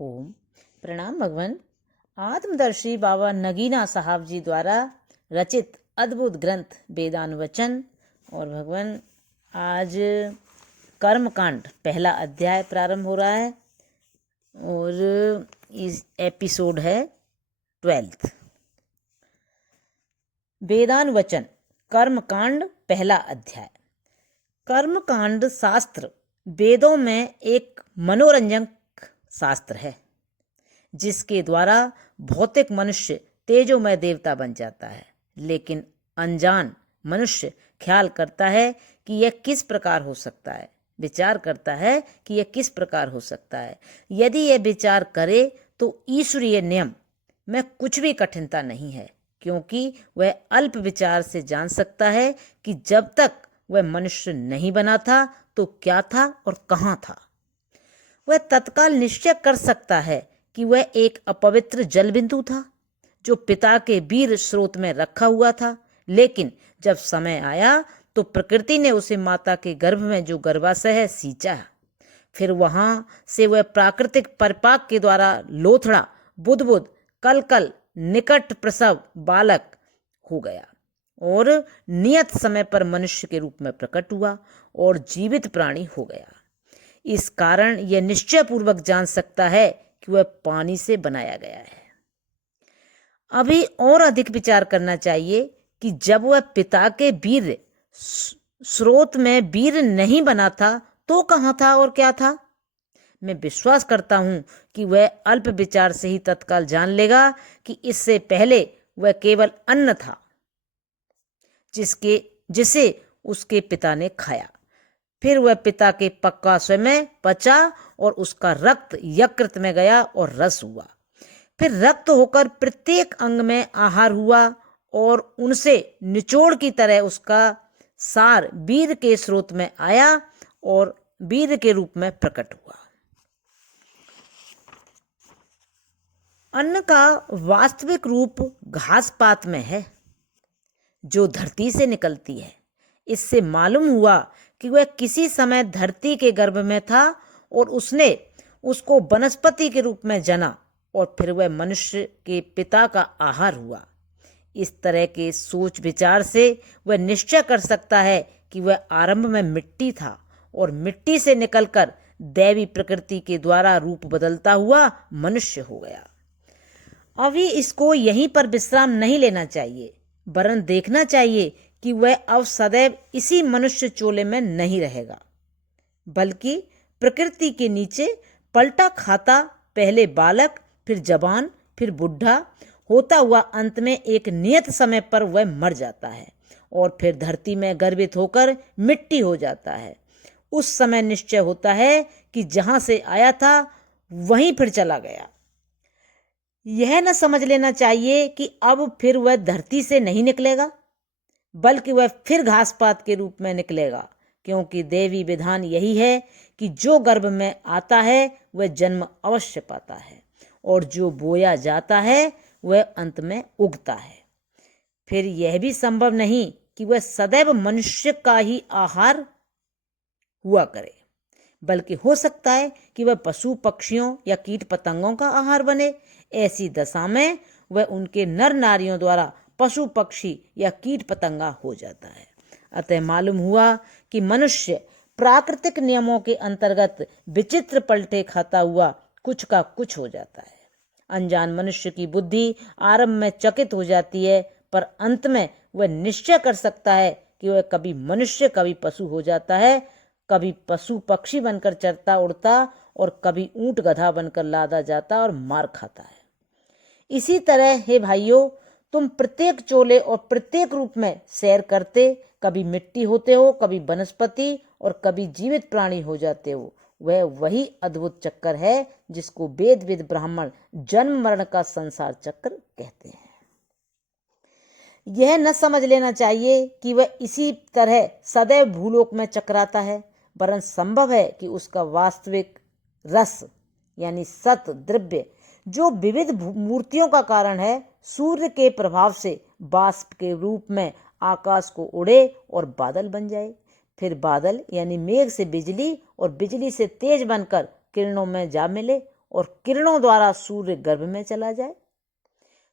ओम प्रणाम भगवान। आत्मदर्शी बाबा नगीना साहब जी द्वारा रचित अद्भुत ग्रंथ वेदानुवचन। और भगवान आज कर्मकांड पहला अध्याय प्रारंभ हो रहा है और इस एपिसोड है 12th। वेदानुवचन कर्मकांड पहला अध्याय। कर्मकांड शास्त्र वेदों में एक मनोरंजक शास्त्र है जिसके द्वारा भौतिक मनुष्य तेजोमय देवता बन जाता है, लेकिन अनजान मनुष्य ख्याल करता है कि यह किस प्रकार हो सकता है, विचार करता है कि यह किस प्रकार हो सकता है। यदि यह विचार करे तो ईश्वरीय नियम में कुछ भी कठिनता नहीं है, क्योंकि वह अल्प विचार से जान सकता है कि जब तक वह मनुष्य नहीं बना था तो क्या था और कहाँ था। वह तत्काल निश्चय कर सकता है कि वह एक अपवित्र जल बिंदु था जो पिता के वीर स्रोत में रखा हुआ था, लेकिन जब समय आया तो प्रकृति ने उसे माता के गर्भ में जो गर्भाशय है सींचा। फिर वहां से वह प्राकृतिक परिपाक के द्वारा लोथड़ा बुदबुद कल निकट प्रसव बालक हो गया और नियत समय पर मनुष्य के रूप में प्रकट हुआ और जीवित प्राणी हो गया। इस कारण यह निश्चय पूर्वक जान सकता है कि वह पानी से बनाया गया है। अभी और अधिक विचार करना चाहिए कि जब वह पिता के वीर स्रोत में वीर नहीं बना था तो कहाँ था और क्या था। मैं विश्वास करता हूं कि वह अल्प विचार से ही तत्काल जान लेगा कि इससे पहले वह केवल अन्न था जिसे उसके पिता ने खाया। फिर वह पिता के पक्वाशय में पचा और उसका रक्त यकृत में गया और रस हुआ। फिर रक्त होकर प्रत्येक अंग में आहार हुआ और उनसे निचोड़ की तरह उसका सार वीर के स्रोत में आया और वीर के रूप में प्रकट हुआ। अन्न का वास्तविक रूप घास पात में है जो धरती से निकलती है। इससे मालूम हुआ कि वह किसी समय धरती के गर्भ में था और उसने उसको वनस्पति के रूप में जना और फिर वह मनुष्य के पिता का आहार हुआ। इस तरह के सोच विचार से वह निश्चय कर सकता है कि वह आरंभ में मिट्टी था और मिट्टी से निकलकर दैवी प्रकृति के द्वारा रूप बदलता हुआ मनुष्य हो गया। अभी इसको यहीं पर विश्राम नहीं लेना चाहिए, वरन देखना चाहिए कि वह अब सदैव इसी मनुष्य चोले में नहीं रहेगा, बल्कि प्रकृति के नीचे पलटा खाता पहले बालक, फिर जवान, फिर बुढ़ा होता हुआ अंत में एक नियत समय पर वह मर जाता है और फिर धरती में गर्भित होकर मिट्टी हो जाता है। उस समय निश्चय होता है कि जहां से आया था वहीं फिर चला गया। यह न समझ लेना चाहिए कि अब फिर वह धरती से नहीं निकलेगा, बल्कि वह फिर घास पात के रूप में निकलेगा, क्योंकि देवी विधान यही है कि जो गर्भ में आता है वह जन्म अवश्य पाता है और जो बोया जाता है वह अंत में उगता है। फिर यह भी संभव नहीं कि वह सदैव मनुष्य का ही आहार हुआ करे, बल्कि हो सकता है कि वह पशु पक्षियों या कीट पतंगों का आहार बने। ऐसी दशा में वह उनके नर नारियों द्वारा पशु पक्षी या कीट पतंगा हो जाता है। अतः मालूम हुआ कि मनुष्य प्राकृतिक नियमों के अंतर्गत विचित्र पलटे खाता हुआ कुछ का कुछ हो जाता है। अनजान मनुष्य की बुद्धि आरंभ में चकित हो जाती है, पर अंत में वह निश्चय कर सकता है कि वह कभी मनुष्य कभी पशु हो जाता है, कभी पशु पक्षी बनकर चरता उड़ता और कभी ऊंट गधा बनकर लादा जाता और मार खाता है। इसी तरह हे भाइयों, तुम प्रत्येक चोले और प्रत्येक रूप में सैर करते कभी मिट्टी होते हो, कभी वनस्पति और कभी जीवित प्राणी हो जाते हो। वह वही अद्भुत चक्कर है जिसको वेद विद ब्राह्मण जन्म मरण का संसार चक्र कहते हैं। यह न समझ लेना चाहिए कि वह इसी तरह सदैव भूलोक में चकराता है, वरन संभव है कि उसका वास्तविक रस यानी सत द्रव्य जो विविध मूर्तियों का कारण है, सूर्य के प्रभाव से बाष्प के रूप में आकाश को उड़े और बादल बन जाए। फिर बादल यानी मेघ से बिजली और बिजली से तेज बनकर किरणों में जा मिले और किरणों द्वारा सूर्य गर्भ में चला जाए।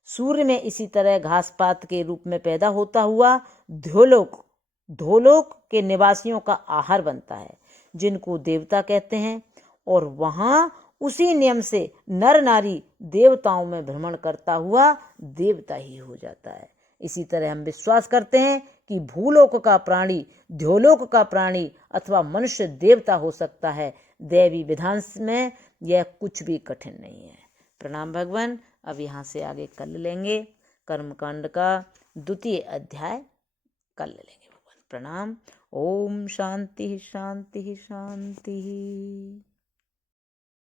सूर्य में इसी तरह घास पात के रूप में पैदा होता हुआ ध्योलोक के निवासियों का आहार बनता है, जिनको देवता कहते हैं, और वहां उसी नियम से नर नारी देवताओं में भ्रमण करता हुआ देवता ही हो जाता है। इसी तरह हम विश्वास करते हैं कि भूलोक का प्राणी ध्योलोक का प्राणी अथवा मनुष्य देवता हो सकता है। दैवी विधान में यह कुछ भी कठिन नहीं है। प्रणाम भगवान। अब यहाँ से आगे कल लेंगे कर्मकांड का 2 अध्याय कल लेंगे भगवान। प्रणाम। ओम शांति शांति शांति।